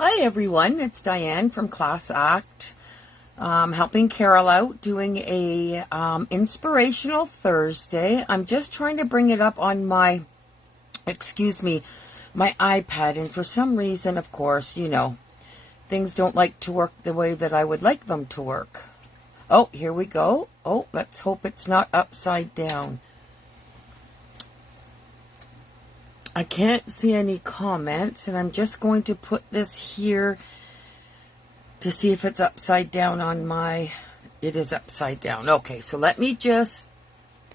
Hi everyone, it's Diane from Class Act, helping Carol out, doing a inspirational Thursday. I'm just trying to bring it up on my, my iPad, and for some reason, of course, things don't like to work the way that I would like them to work. Oh, here we go. Oh, let's hope it's not upside down. I can't see any comments, and I'm just going to put this here to see if it's upside down on my... It is upside down. Okay, so let me just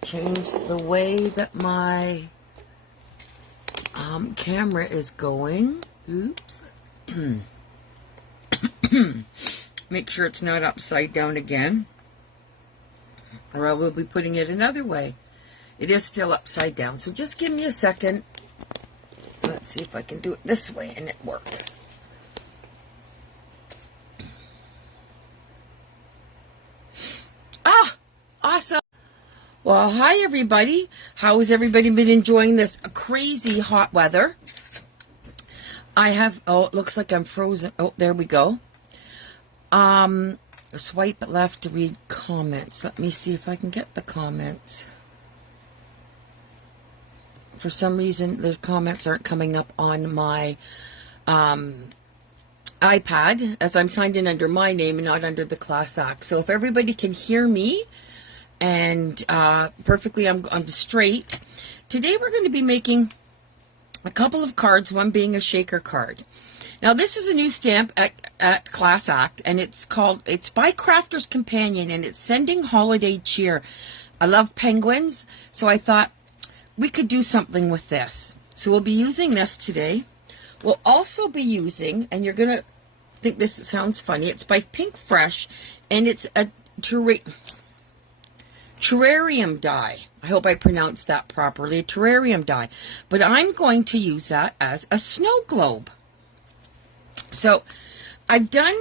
change the way that my camera is going. Oops. Make sure it's not upside down again, or I will be putting it another way. It is still upside down, so just give me a second. Let's see if I can do it this way and it works. Ah, awesome. Well, hi everybody. How has everybody been enjoying this crazy hot weather? Oh, it looks like I'm frozen. Oh, there we go. Swipe left to read comments. Let me see if I can get the comments. For some reason, the comments aren't coming up on my iPad, as I'm signed in under my name and not under the Class Act. So if everybody can hear me and perfectly, I'm straight. Today we're going to be making a couple of cards, one being a shaker card. Now this is a new stamp at Class Act, and it's by Crafter's Companion, and it's Sending Holiday Cheer. I love penguins, so I thought we could do something with this. So we'll be using this today. We'll also be using, and you're going to think this sounds funny, it's by Pink Fresh, and it's a terrarium die. I hope I pronounced that properly, a terrarium die. But I'm going to use that as a snow globe. So I've done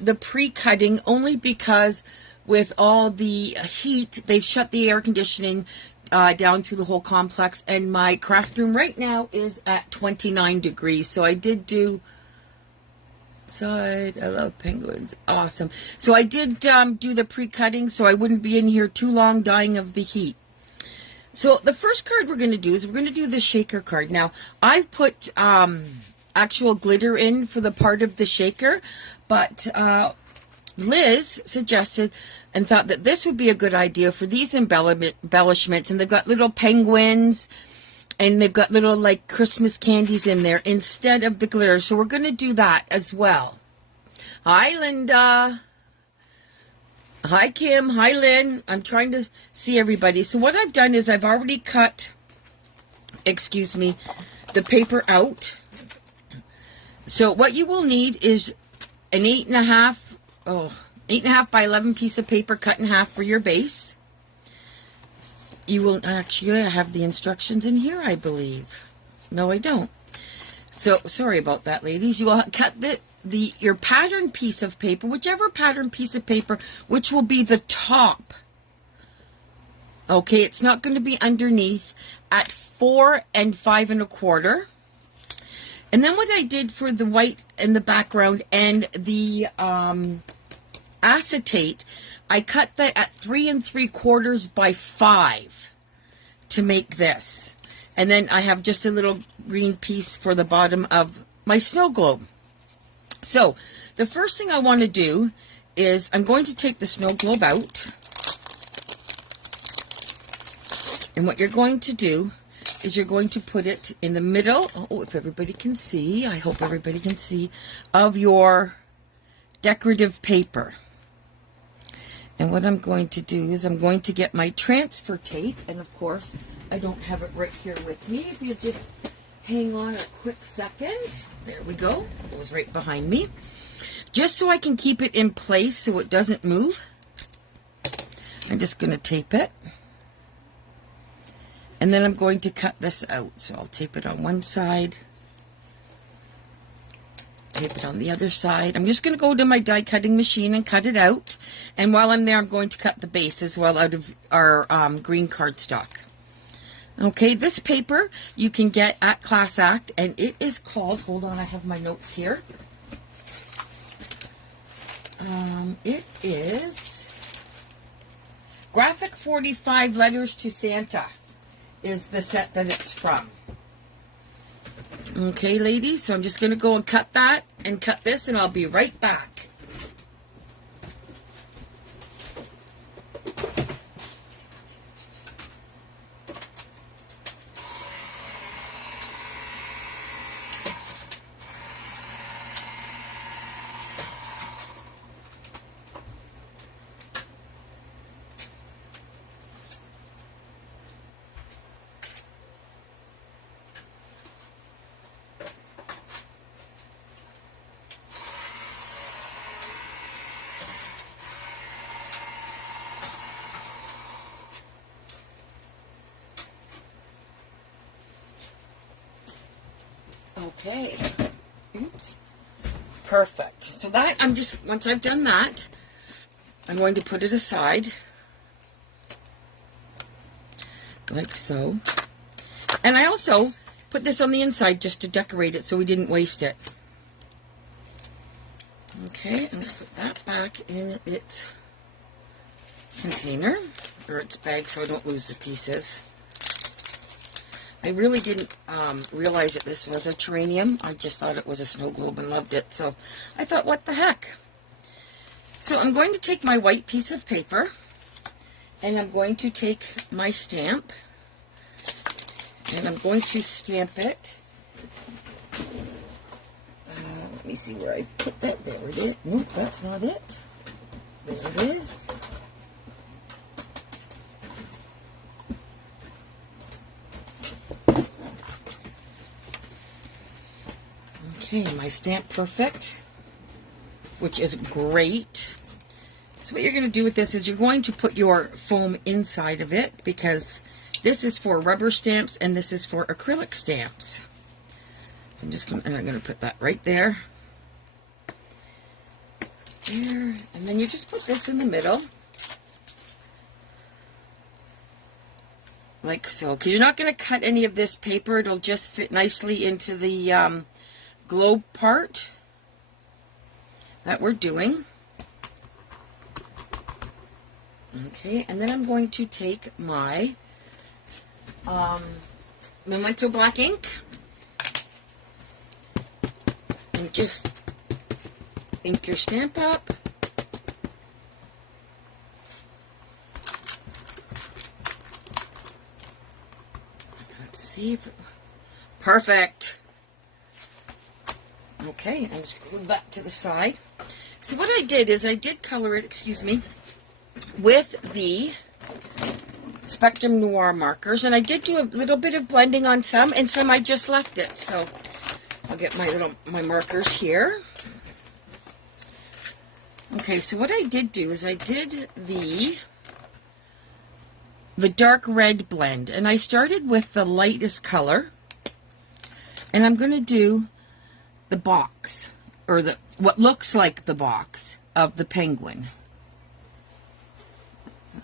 the pre-cutting only because with all the heat, they've shut the air conditioning down through the whole complex, and my craft room right now is at 29 degrees. So I did do side. I love penguins. Awesome. So I did do the pre-cutting so I wouldn't be in here too long dying of the heat. So the first card we're going to do is we're going to do the shaker card. Now I've put actual glitter in for the part of the shaker, but Liz suggested and thought that this would be a good idea for these embellishments, and they've got little penguins and they've got little like Christmas candies in there instead of the glitter. So we're going to do that as well. Hi Linda. Hi Kim. Hi Lynn. I'm trying to see everybody. So what I've done is I've already cut, the paper out. So what you will need is an 8.5 by 11 piece of paper cut in half for your base. You will actually, I have the instructions in here, I believe. No, I don't. So sorry about that, ladies. You will cut your pattern piece of paper, whichever pattern piece of paper, which will be the top. Okay, it's not going to be underneath, at 4 and 5 1/4. And then what I did for the white in the background and the acetate, I cut that at 3 3/4 by 5 to make this. And then I have just a little green piece for the bottom of my snow globe. So the first thing I want to do is I'm going to take the snow globe out. And what you're going to do is you're going to put it in the middle, oh, if everybody can see, I hope everybody can see, of your decorative paper. And what I'm going to do is I'm going to get my transfer tape, and of course, I don't have it right here with me. If you just hang on a quick second. There we go. It was right behind me. Just so I can keep it in place so it doesn't move, I'm just going to tape it. And then I'm going to cut this out. So I'll tape it on one side, tape it on the other side. I'm just going to go to my die cutting machine and cut it out. And while I'm there, I'm going to cut the base as well out of our green cardstock. Okay, this paper you can get at Class Act, and it is called, hold on, I have my notes here. It is Graphic 45 Letters to Santa is the set that it's from. Okay, ladies, so I'm just going to go and cut that and cut this, and I'll be right back. Okay, oops, perfect. So that, once I've done that, I'm going to put it aside, like so. And I also put this on the inside just to decorate it so we didn't waste it. Okay, I'm going to put that back in its container, or its bag, so I don't lose the pieces. I really didn't realize that this was a geranium. I just thought it was a snow globe and loved it. So I thought, what the heck? So I'm going to take my white piece of paper, and I'm going to take my stamp, and I'm going to stamp it. Let me see where I put that. There it is. Nope, that's not it. There it is. Okay, my Stamp Perfect, which is great. So what you're going to do with this is you're going to put your foam inside of it, because this is for rubber stamps and this is for acrylic stamps. So I'm going to put that right there. There, and then you just put this in the middle. Like so, because you're not going to cut any of this paper. It'll just fit nicely into the globe part that we're doing. Okay, and then I'm going to take my Memento black ink and just ink your stamp up. Let's see if perfect. Okay, I'm just going back to the side. So what I did is I did color it, excuse me, with the Spectrum Noir markers, and I did do a little bit of blending on some, and some I just left it. So I'll get my markers here. Okay, so what I did do is I did the dark red blend, and I started with the lightest color, and I'm going to do the box, or what looks like the box of the penguin.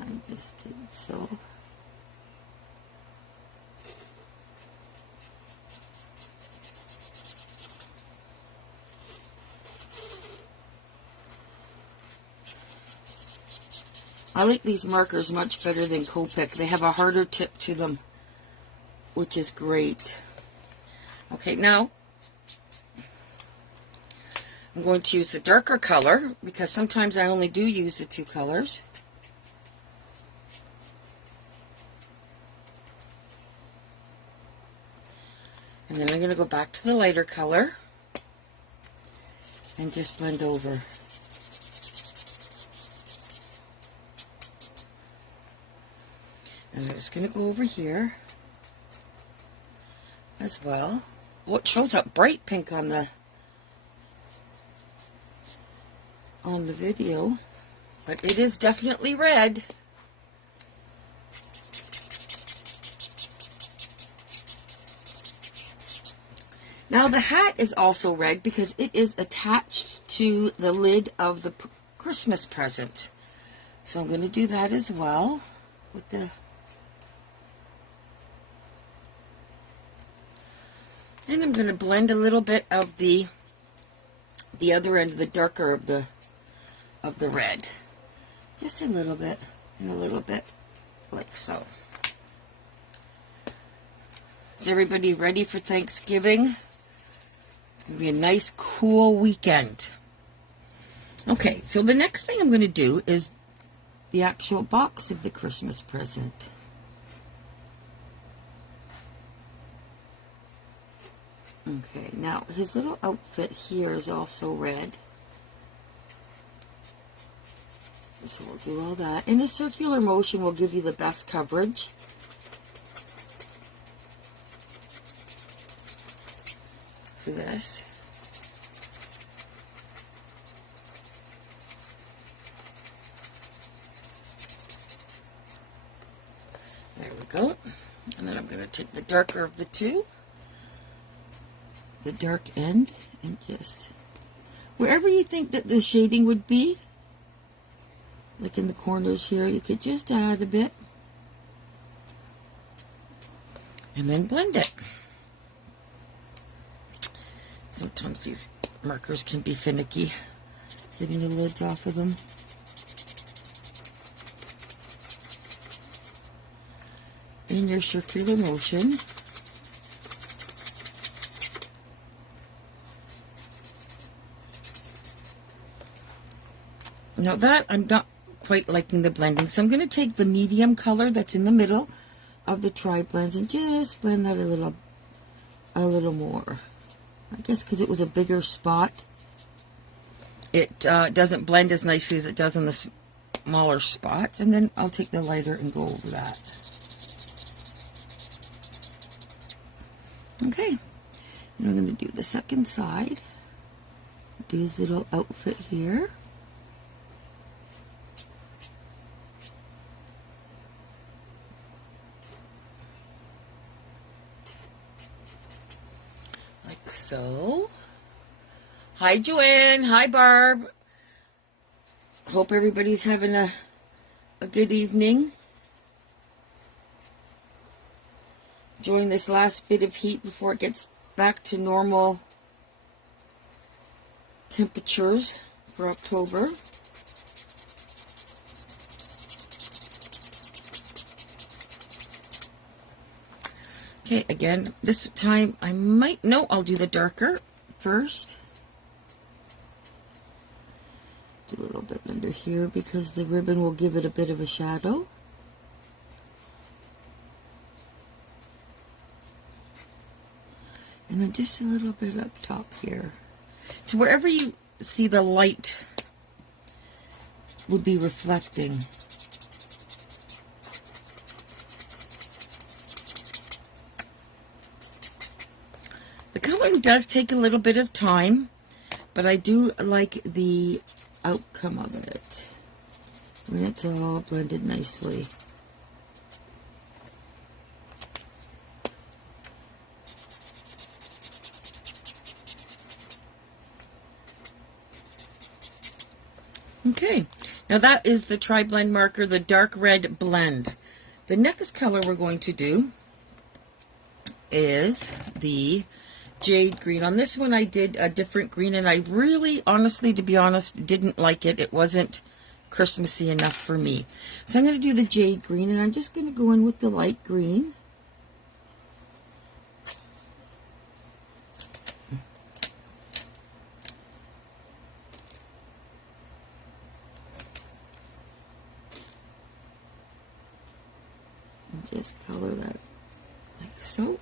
I just did so. I like these markers much better than Copic. They have a harder tip to them, which is great. Okay, now I'm going to use the darker color, because sometimes I only do use the two colors. And then I'm going to go back to the lighter color and just blend over. And I'm just going to go over here as well. Well, it shows up bright pink on the video, but it is definitely red. Now the hat is also red because it is attached to the lid of the Christmas present. So I'm going to do that as well with the... And I'm going to blend a little bit of the other end, the darker of the of the red. Just a little bit and a little bit, like so. Is everybody ready for Thanksgiving? It's going to be a nice, cool weekend. Okay, so the next thing I'm going to do is the actual box of the Christmas present. Okay, now his little outfit here is also red. So we'll do all that. And the circular motion will give you the best coverage. For this. There we go. And then I'm going to take the darker of the two, the dark end, and just wherever you think that the shading would be, like in the corners here, you could just add a bit and then blend it. Sometimes these markers can be finicky, getting the lids off of them. In your circular motion. Now that I'm not quite liking the blending, so I'm going to take the medium color that's in the middle of the tri-blends and just blend that a little more. I guess because it was a bigger spot, it doesn't blend as nicely as it does in the smaller spots. And then I'll take the lighter and go over that. Okay, and I'm going to do the second side. Do his little outfit here. Like so. Hi, Joanne. Hi, Barb. Hope everybody's having a good evening. Enjoying this last bit of heat before it gets back to normal temperatures for October. Okay, again, this time I might, no, I'll do the darker first. Do a little bit under here because the ribbon will give it a bit of a shadow. And then just a little bit up top here. So wherever you see the light would be reflecting. The coloring does take a little bit of time, but I do like the outcome of it when it's all blended nicely. Okay, now that is the tri-blend marker, the dark red blend. The next color we're going to do is the jade green. On this one I did a different green, and I really, honestly, to be honest, didn't like it. It wasn't Christmassy enough for me. So I'm going to do the jade green, and I'm just going to go in with the light green. And just color that like so.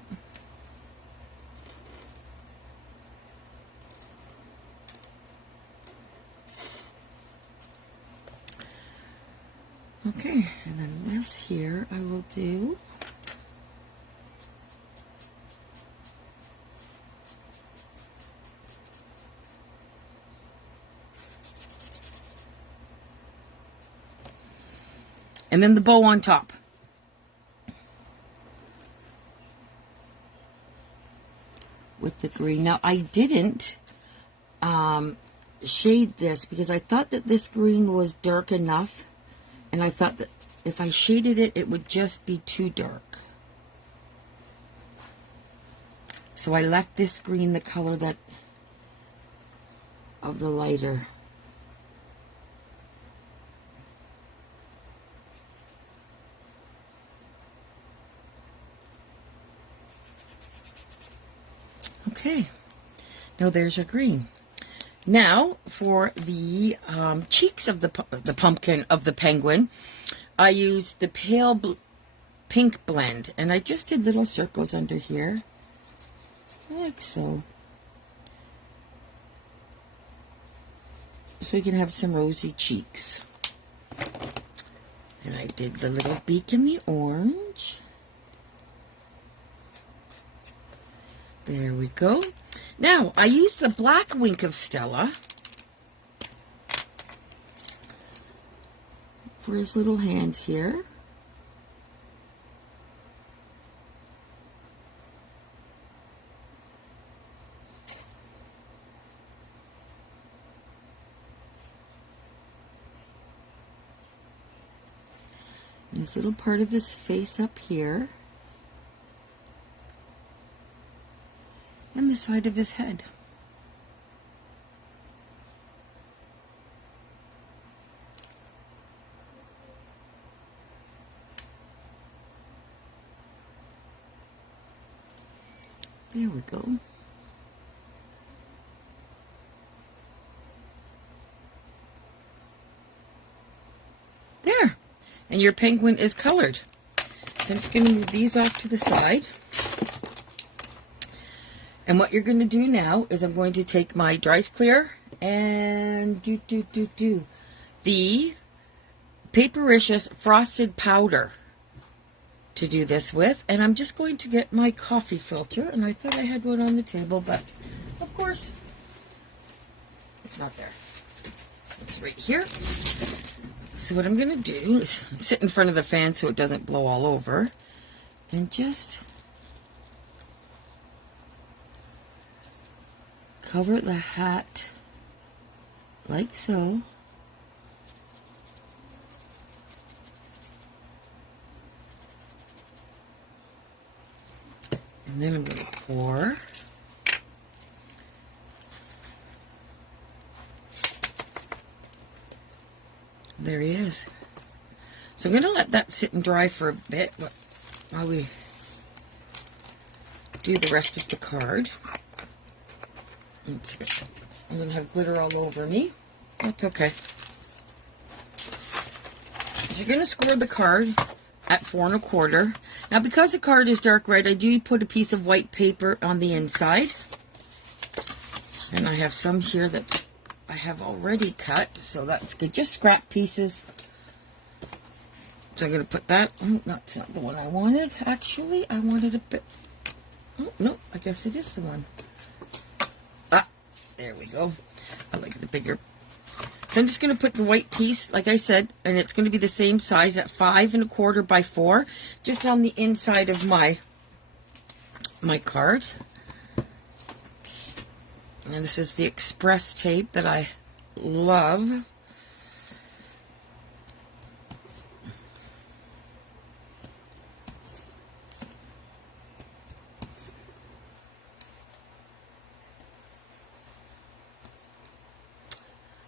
Okay, and then this here I will do and then the bow on top. With the green. Now I didn't shade this because I thought that this green was dark enough, and I thought that if I shaded it, it would just be too dark. So I left this green the color that of the lighter. Okay, now there's your green. Now for the cheeks of the pumpkin of the penguin, I used the pale pink blend, and I just did little circles under here, like so. So you can have some rosy cheeks. And I did the little beak in the orange. There we go. Now, I used the black wink of Stella for his little hands here. And this little part of his face up here. And the side of his head. There we go. There. And your penguin is colored. So I'm just going to move these off to the side. And what you're going to do now is I'm going to take my dry clear and do the Papericious frosted powder to do this with. And I'm just going to get my coffee filter. And I thought I had one on the table, but of course it's not there. It's right here. So what I'm going to do is sit in front of the fan so it doesn't blow all over. And just cover the hat like so. And then I'm going to pour. There he is. So I'm going to let that sit and dry for a bit while we do the rest of the card. Oops, I'm going to have glitter all over me. That's okay. So you're going to score the card at 4 1/4. Now because the card is dark red, I do put a piece of white paper on the inside. And I have some here that I have already cut, so that's good. Just scrap pieces. So I'm going to put that. Oh, that's not the one I wanted. Actually, I wanted a bit. Oh, no, I guess it is the one. Ah, there we go. I like the bigger. So I'm just going to put the white piece, like I said, and it's going to be the same size at 5 1/4 by 4, just on the inside of my card. And this is the express tape that I love.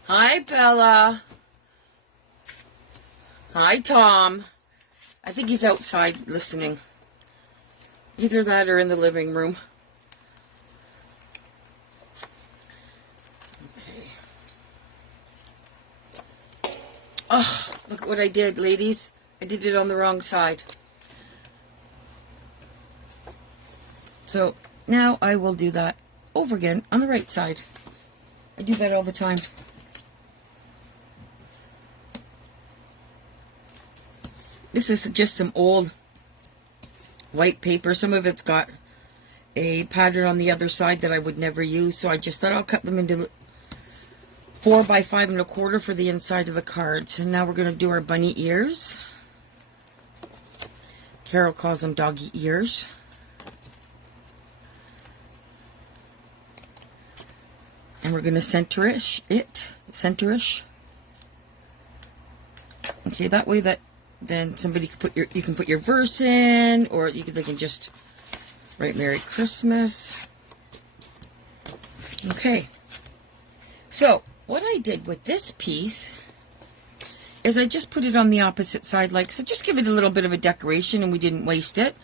Hi, Bella. Hi, Tom. I think he's outside listening. Either that or in the living room. Okay. Oh, look at what I did, ladies. I did it on the wrong side. So now I will do that over again on the right side. I do that all the time. This is just some old white paper. Some of it's got a pattern on the other side that I would never use, so I just thought I'll cut them into 4 by 5 1/4 for the inside of the cards. And now we're going to do our bunny ears. Carol calls them doggy ears. And we're going to centerish it. Centerish. Okay, that way that then somebody can put you can put your verse in, or they can just write Merry Christmas. Okay. So what I did with this piece is I just put it on the opposite side, like so, just give it a little bit of a decoration, and we didn't waste it.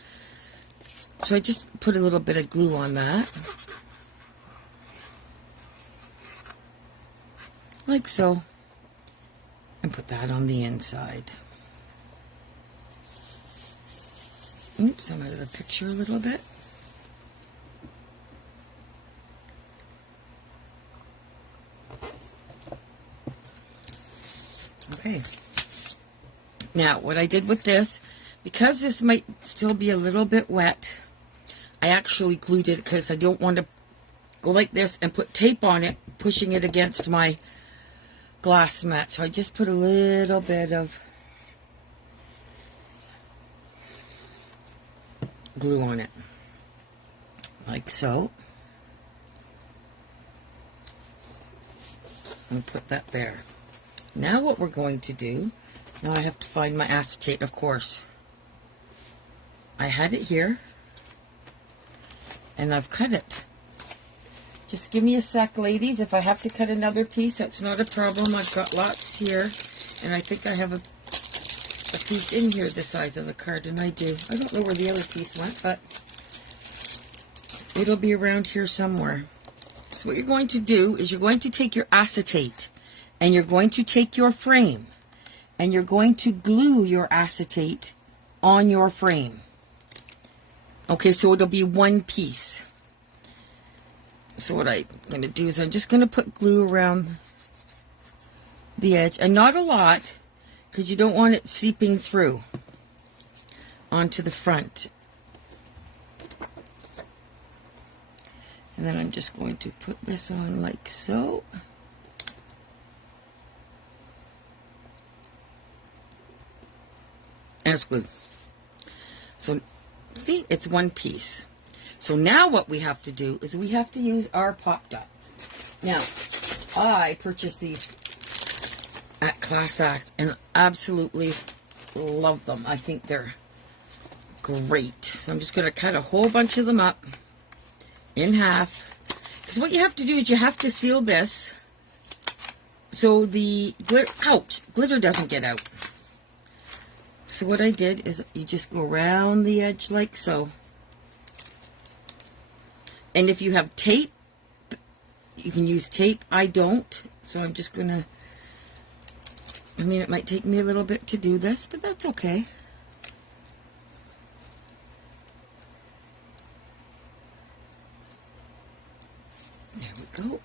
So I just put a little bit of glue on that. like so, and put that on the inside. Oops, I'm out of the picture a little bit. Okay. Now, what I did with this, because this might still be a little bit wet, I actually glued it because I don't want to go like this and put tape on it, pushing it against my glass mat. So I just put a little bit of glue on it, like so. And put that there. Now what we're going to do, now I have to find my acetate, of course. I had it here, and I've cut it. Just give me a sec, ladies. If I have to cut another piece, that's not a problem. I've got lots here, and I think I have a piece in here the size of the card, and I do. I don't know where the other piece went, but it'll be around here somewhere. So what you're going to do is you're going to take your acetate, and you're going to take your frame, and you're going to glue your acetate on your frame. Okay, so it'll be one piece. So what I'm going to do is I'm just going to put glue around the edge, and not a lot, because you don't want it seeping through onto the front. And then I'm just going to put this on like so. And it's glued. So see, it's one piece. So now what we have to do is we have to use our pop dots. Now, I purchased these at Class Act and absolutely love them. I think they're great. So I'm just going to cut a whole bunch of them up in half. Because what you have to do is you have to seal this so the glitter doesn't get out. So what I did is you just go around the edge like so. And if you have tape, you can use tape. I don't, so I'm just going to, I mean, it might take me a little bit to do this, but that's okay. There we go.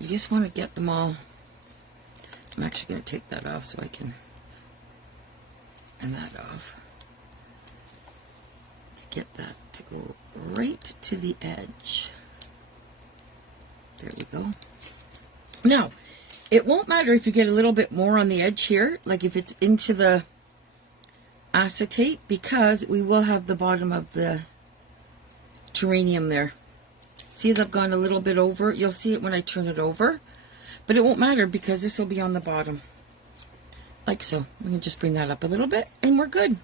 You just want to get them all. I'm actually going to take that off so I can, and that off, to get that to go right to the edge. There we go. Now, it won't matter if you get a little bit more on the edge here, like if it's into the acetate, because we will have the bottom of the geranium there. See, as I've gone a little bit over, you'll see it when I turn it over, but it won't matter because this will be on the bottom, like so. We can just bring that up a little bit, and we're good.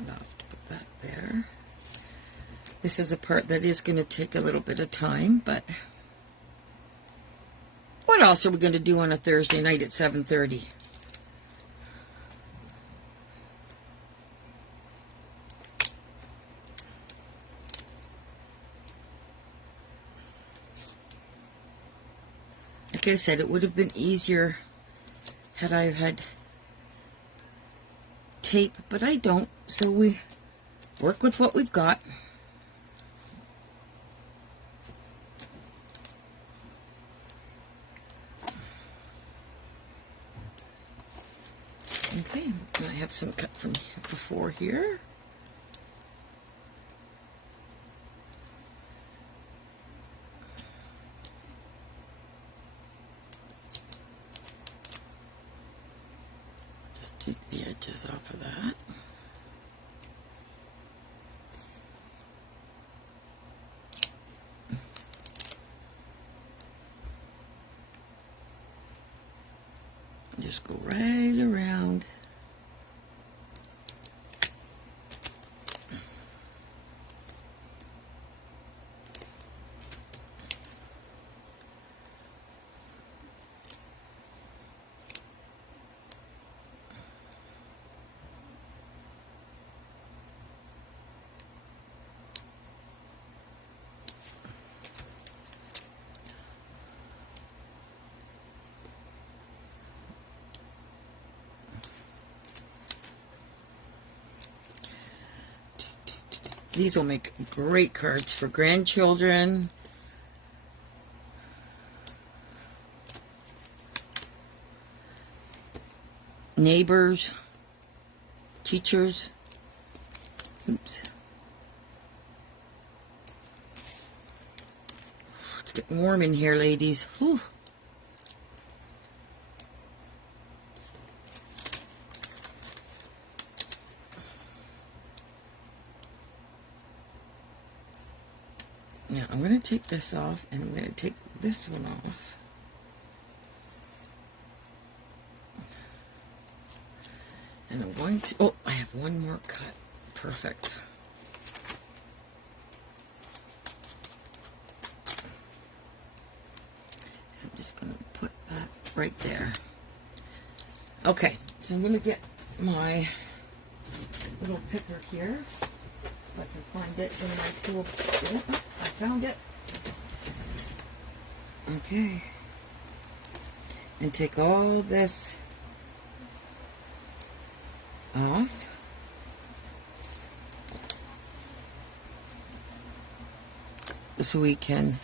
I'll have to put that there. This is a part that is going to take a little bit of time, but what else are we going to do on a Thursday night at 7:30? Like I said, it would have been easier had I had tape, but I don't, so we work with what we've got. Okay, I have some cut from before here. Just take the edges off of that. Just go right around. These will make great cards for grandchildren. Neighbors. Teachers. Oops. It's getting warm in here, ladies. Whew. Now, I'm going to take this off, and I'm going to take this one off. And I'm going to, oh, I have one more cut. Perfect. I'm just going to put that right there. Okay, so I'm going to get my little picker here. If I can find it in my tool. Yeah, I found it. Okay. And take all this off. So we can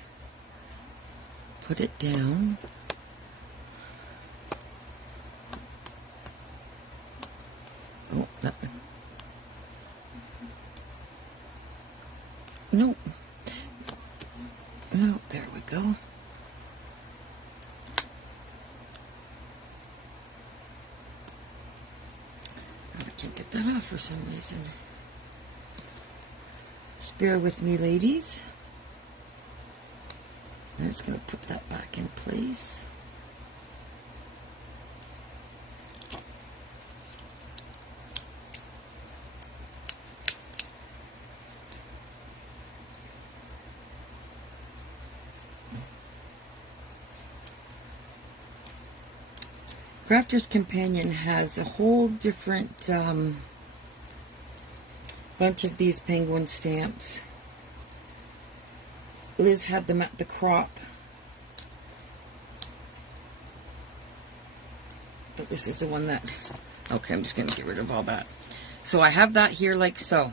put it down. Oh, that. No. No, there we go. I can't get that off for some reason. Just bear with me, ladies. I'm just going to put that back in place. Crafter's Companion has a whole different bunch of these penguin stamps. Liz had them at the crop. But this is the one that... Okay, I'm just going to get rid of all that. So I have that here like so.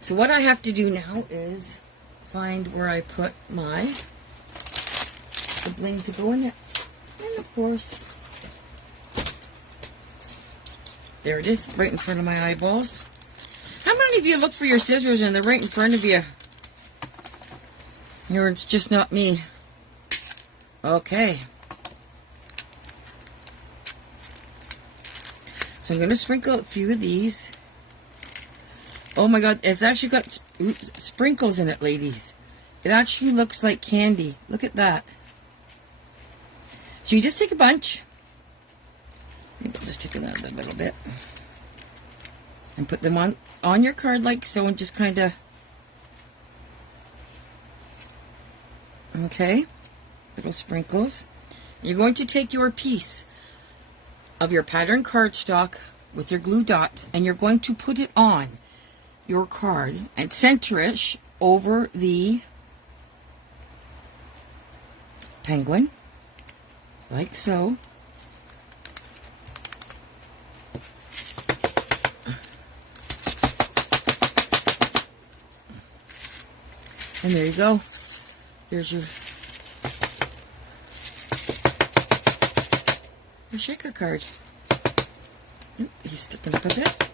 So what I have to do now is find where I put the bling to go in it. And of course... There it is, right in front of my eyeballs. How many of you look for your scissors and they're right in front of you? Or it's just not me. Okay. So I'm going to sprinkle a few of these. Oh my god, it's actually got sprinkles in it, ladies. It actually looks like candy. Look at that. So you just take a bunch. Maybe I'll just take it out a little bit. And put them on your card like so, and just kind of... Okay. Little sprinkles. You're going to take your piece of your pattern cardstock with your glue dots, and you're going to put it on your card and center it over the penguin, like so. And there you go. There's your shaker card. Oop, he's sticking up a bit.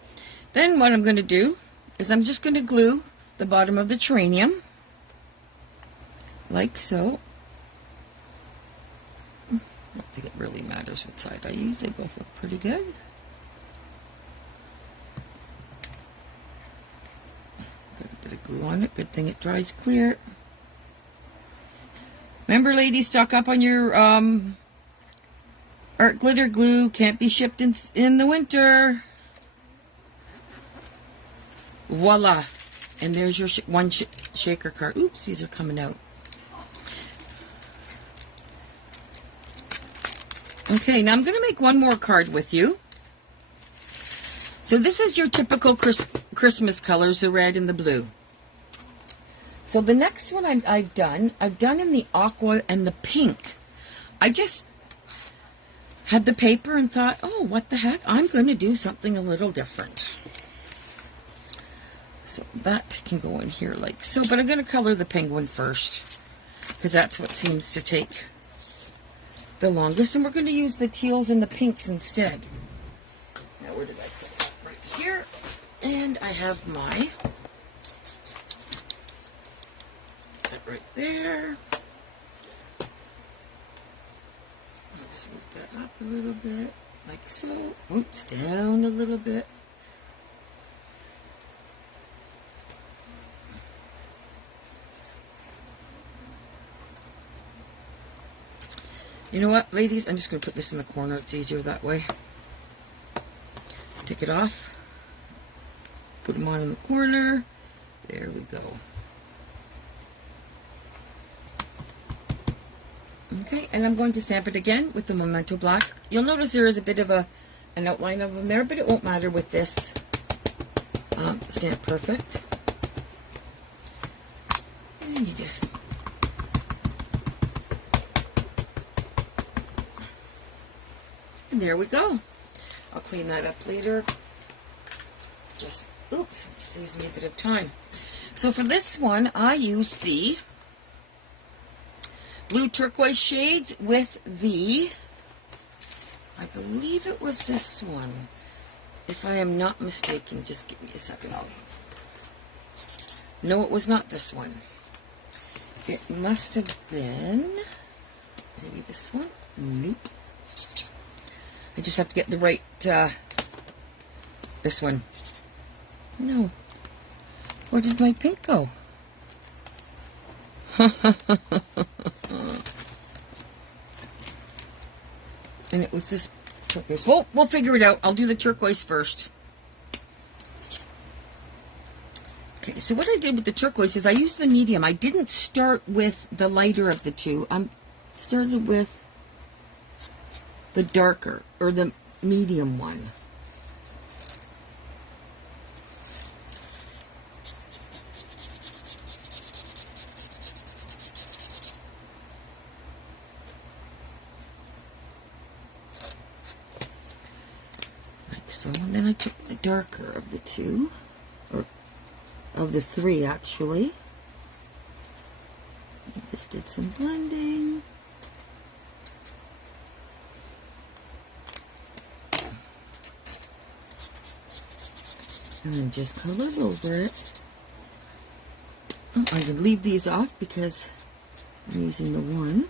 Then what I'm going to do is I'm just going to glue the bottom of the terrarium, like so. I don't think it really matters what side I use. They both look pretty good. Glue on it. Good thing it dries clear. Remember, ladies, stock up on your Art glitter glue can't be shipped in the winter. Voila. And there's your one shaker card. Oops, these are coming out. Okay, now I'm going to make one more card with you. So this is your typical Christmas colors, the red and the blue. So the next one I've done in the aqua and the pink. I just had the paper and thought, oh, what the heck? I'm going to do something a little different. So that can go in here like so. But I'm going to color the penguin first, because that's what seems to take the longest. And we're going to use the teals and the pinks instead. Now, where did I put it? Right here. And I have my... that right there. I'll just move that up a little bit, like so. Oops, down a little bit. You know what, ladies? I'm just going to put this in the corner. It's easier that way. Take it off. Put them on in the corner. There we go. Okay, and I'm going to stamp it again with the Memento Black. You'll notice there is a bit of an outline of them there, but it won't matter with this Stamp Perfect. And you just... and there we go. I'll clean that up later. Just, oops, it saves me a bit of time. So for this one, I used the blue turquoise shades with the, I believe it was this one. If I am not mistaken, just give me a second. No, it was not this one. It must have been maybe this one. Nope. I just have to get the right, this one. No. Where did my pink go? And it was this turquoise. Well, we'll figure it out. I'll do the turquoise first. Okay, so what I did with the turquoise is I used the medium. I didn't start with the lighter of the two. I started with the darker, or the medium one. Like so, and then I took the darker of the two, or of the three actually. I just did some blending. And then just colored over it. Oh, I can leave these off because I'm using the one.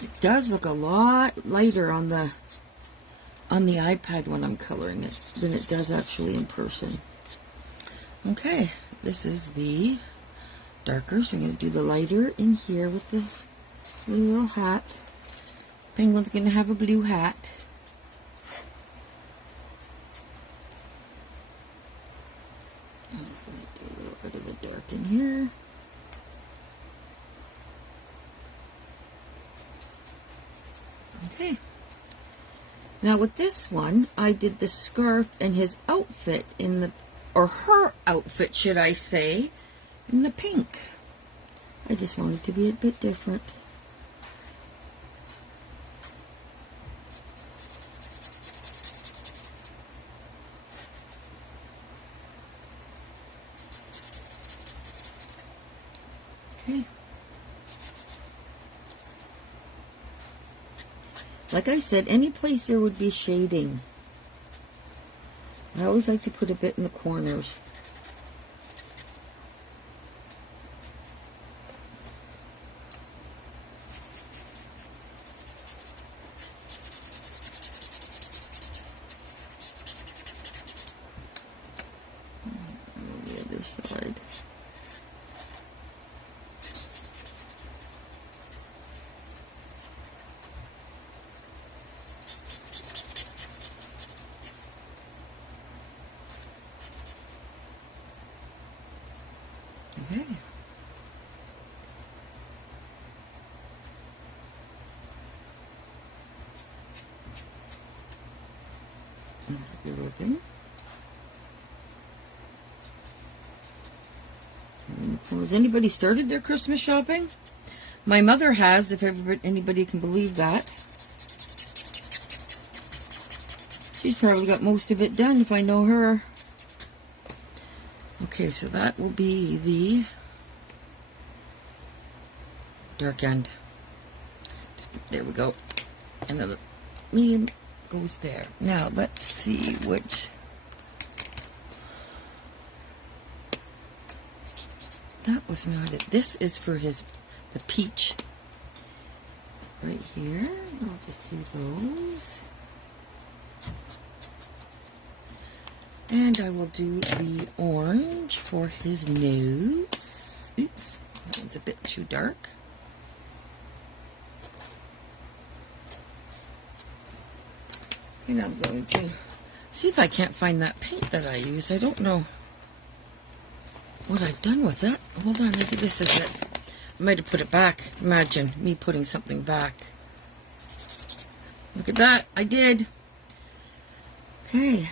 It does look a lot lighter on the iPad when I'm coloring it than it does actually in person. Okay, this is the darker, so I'm going to do the lighter in here with the little hat. Penguin's going to have a blue hat. I'm just going to do a little bit of the dark in here. Okay. Now with this one, I did the scarf and his outfit in the, or her outfit, should I say, in the pink. I just wanted to be a bit different. Okay. Like I said, any place there would be shading. I always like to put a bit in the corners. On the other side. The ribbon. Has anybody started their Christmas shopping? My mother has, if anybody can believe that. She's probably got most of it done if I know her. Okay, so that will be the dark end. There we go. And the medium goes there. Now, let's see which... That was not it. This is for the peach. Right here. I'll just do those. And I will do the orange for his nose. Oops, that one's a bit too dark. And I'm going to see if I can't find that paint that I use. I don't know what I've done with it. Hold on, maybe this is it. I might have put it back. Imagine me putting something back. Look at that. I did. Okay.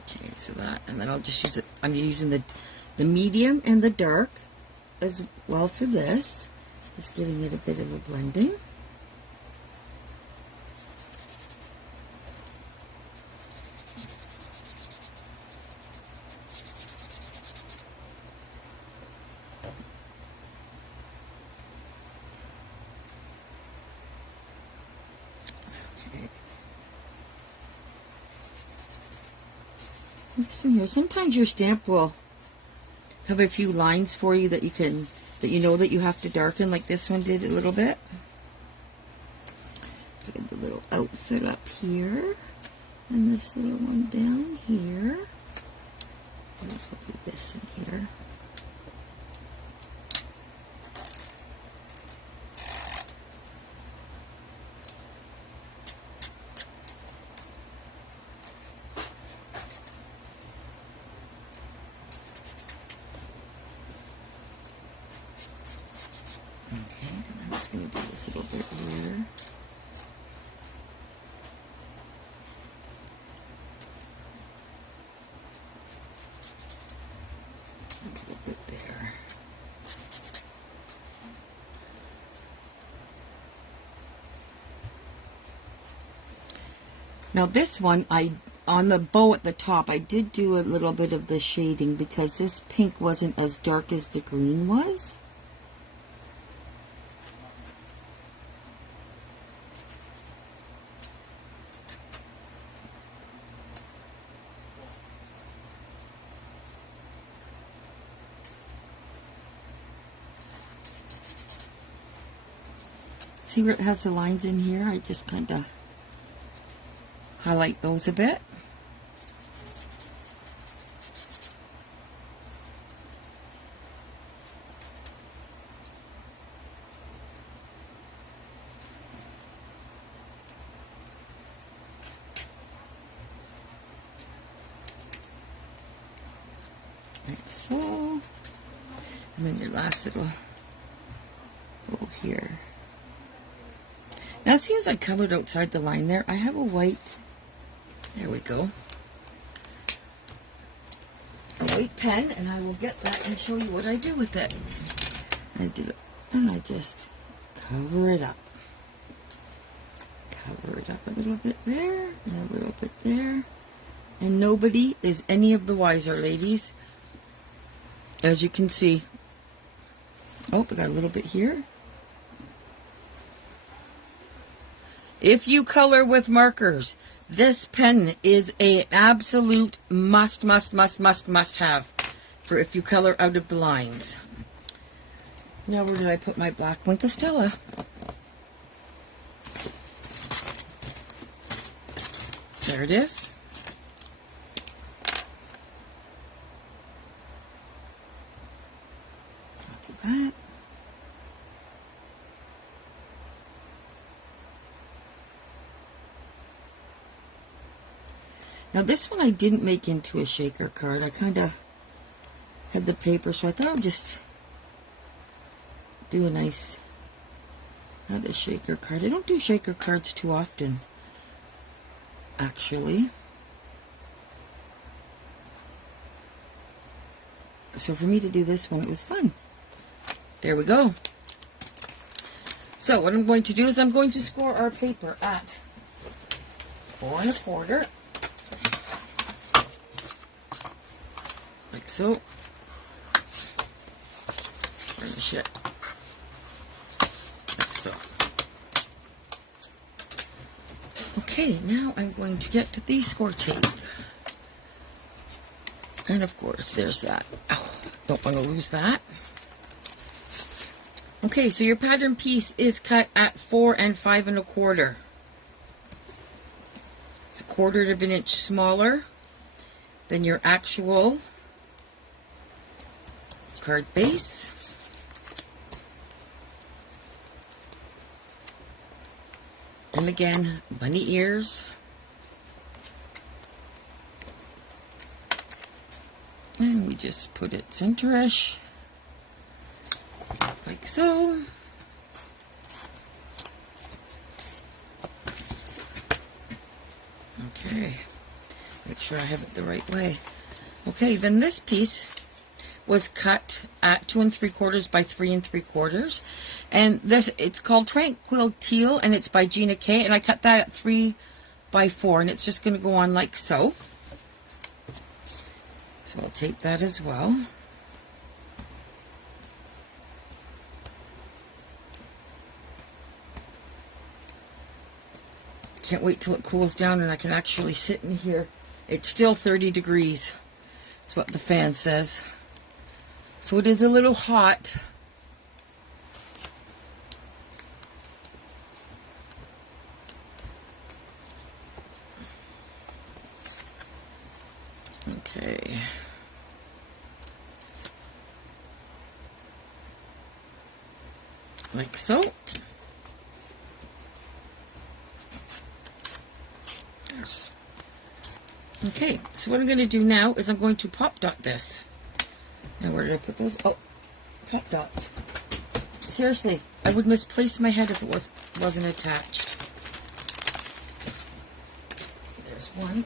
Okay, so that, and then I'll just use it. I'm using the medium and the dark as well for this. Just giving it a bit of a blending. Listen here, sometimes your stamp will have a few lines for you that you know that you have to darken, like this one did a little bit. Get the little outfit up here, and this little one down here. I'll put this in here. Going to do this little bit here. A little bit there. Now this one, on the bow at the top, I did do a little bit of the shading because this pink wasn't as dark as the green was. See where it has the lines in here? I just kind of highlight those a bit. Like so. And then your last little bow here. Now see, as I colored outside the line there, I have a white, there we go, a white pen, and I will get that and show you what I do with it. I did it, and I just cover it up. Cover it up a little bit there, and a little bit there. And nobody is any of the wiser, ladies. As you can see. Oh, I got a little bit here. If you color with markers, this pen is an absolute must have for if you color out of the lines. Now where did I put my black one? Stella. There it is. I'll do that. Now this one I didn't make into a shaker card. I kind of had the paper, so I thought I'll just do a nice Not a shaker card. I don't do shaker cards too often, actually. So for me to do this one, it was fun. There we go. So what I'm going to do is I'm going to score our paper at 4 1/4. Like so. Finish it. Like so. Okay, now I'm going to get to the score tape. And of course, there's that. Oh, don't want to lose that. Okay, so your pattern piece is cut at 4 5 1/4. It's a 1/4 of an inch smaller than your actual card base. And again, bunny ears. And we just put it center-ish. Like so. Okay. Make sure I have it the right way. Okay, then this piece was cut at 2 3/4 by 3 3/4. And this, it's called Tranquil Teal, and it's by Gina K. And I cut that at 3 by 4, and it's just going to go on like so. So I'll tape that as well. Can't wait till it cools down and I can actually sit in here. It's still 30 degrees. That's what the fan says. So it is a little hot. Okay. Like so. Okay, so what I'm going to do now is I'm going to pop dot this. Now, where did I put those? Oh, pop dots. Seriously, I would misplace my head if it wasn't attached. There's one.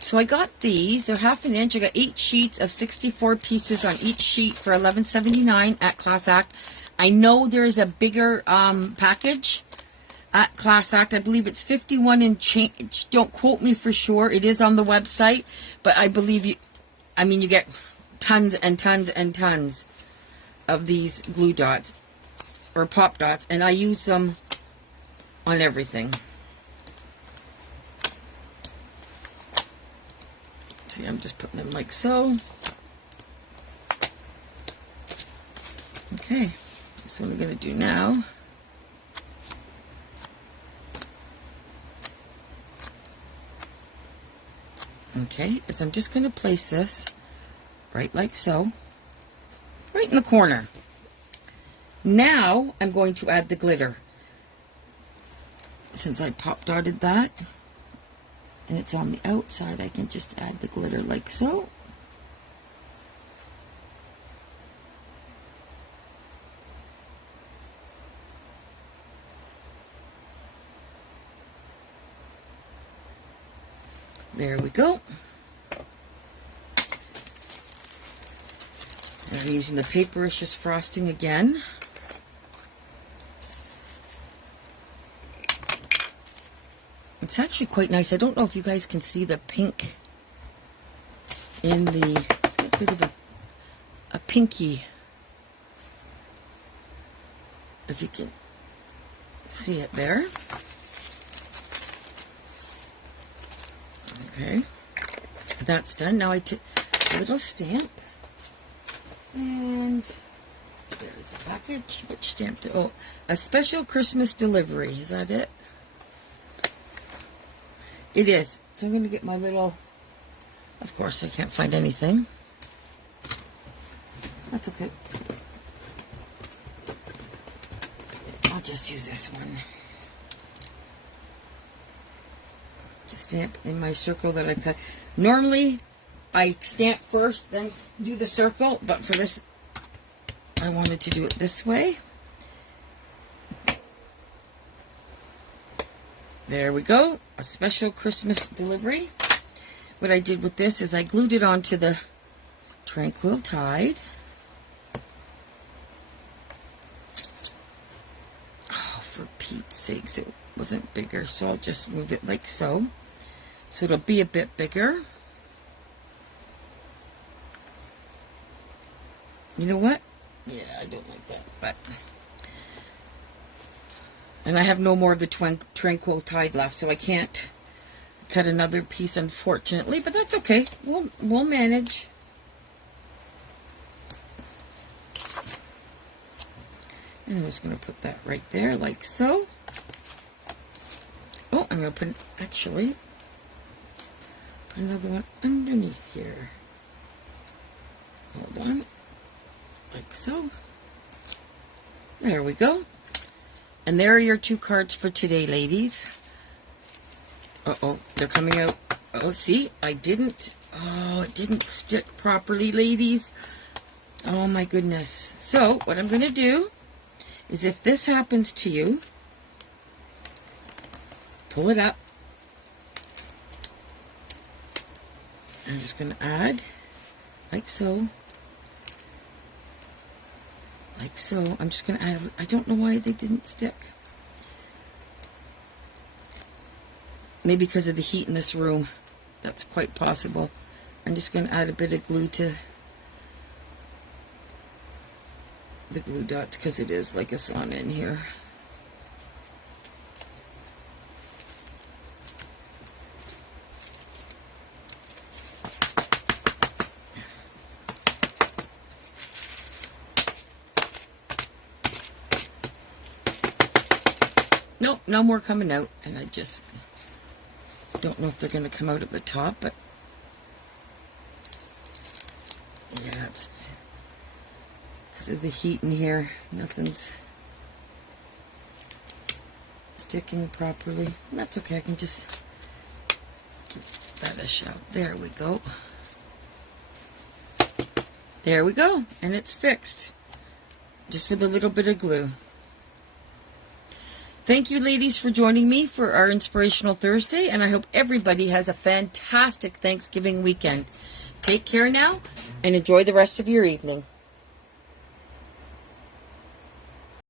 So I got these. They're 1/2 inch. I got 8 sheets of 64 pieces on each sheet for $11.79 at Class Act. I know there is a bigger package at Class Act. I believe it's 51 and change. Don't quote me for sure. It is on the website, but I believe you get tons and tons and tons of these glue dots or pop dots, and I use them on everything. See, I'm just putting them like so. Okay. So what I'm going to do now, okay, is I'm just going to place this right like so, right in the corner. Now I'm going to add the glitter. Since I pop dotted that, and it's on the outside, I can just add the glitter like so. There we go. And I'm using the paperish frosting again. It's actually quite nice. I don't know if you guys can see the pink in the, a bit of a pinky, if you can see it there. Okay, that's done. Now I took a little stamp, and there's a package. Which stamp? Oh, a special Christmas delivery. Is that it? It is. So I'm going to get my little, of course I can't find anything. That's okay. I'll just use this one. To stamp in my circle that I cut. Normally, I stamp first, then do the circle, but for this, I wanted to do it this way. There we go, a special Christmas delivery. What I did with this is I glued it onto the Tranquil Tide. Oh, for Pete's sakes, it wasn't bigger, so I'll just move it like so. So it'll be a bit bigger. You know what? Yeah, I don't like that, but... And I have no more of the Tranquil Tide left, so I can't cut another piece, unfortunately, but that's okay. We'll manage. And I'm just going to put that right there, like so. Oh, I'm going to put, actually, put another one underneath here. Hold on. Like so. There we go. And there are your 2 cards for today, ladies. Uh-oh, they're coming out. Oh, see, I didn't. Oh, it didn't stick properly, ladies. Oh, my goodness. So, what I'm going to do is if this happens to you, pull it up. I'm just going to add, like so. Like so. I'm just going to add, I don't know why they didn't stick. Maybe because of the heat in this room. That's quite possible. I'm just going to add a bit of glue to the glue dots because it is like a sauna in here. Nope, no more coming out, and I just don't know if they're going to come out at the top, but yeah, it's because of the heat in here, nothing's sticking properly. That's okay, I can just give that a shove. There we go. There we go, and it's fixed, just with a little bit of glue. Thank you, ladies, for joining me for our Inspirational Thursday, and I hope everybody has a fantastic Thanksgiving weekend. Take care now, and enjoy the rest of your evening.